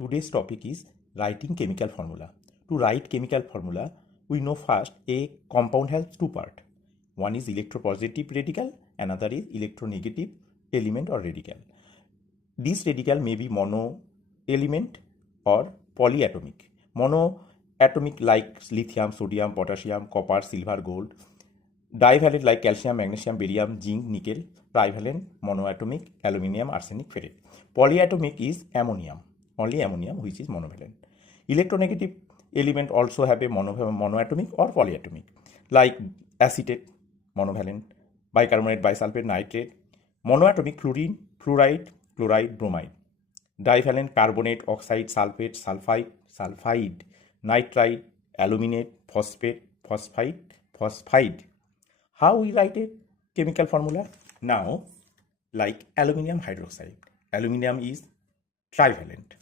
Today's topic is writing chemical formula. To write chemical formula, we know first a compound has two parts. One is electropositive radical, another is electronegative element or radical. This radical may be mono element or polyatomic. Monoatomic like lithium, sodium, potassium, copper, silver, gold. Divalent like calcium, magnesium, barium, zinc, nickel. Trivalent, monoatomic, aluminium, arsenic, ferrite. Polyatomic is ammonium, only ammonium which is monovalent. Electronegative element also have a monoatomic or polyatomic like acetate, monovalent, bicarbonate, bisulfate, nitrate. Monoatomic fluorine, fluoride, chloride, bromide. Divalent carbonate, oxide, sulfate, sulfide, nitride, aluminate, phosphate, phosphide. How we write a chemical formula? Now, like aluminium hydroxide. Aluminium is trivalent.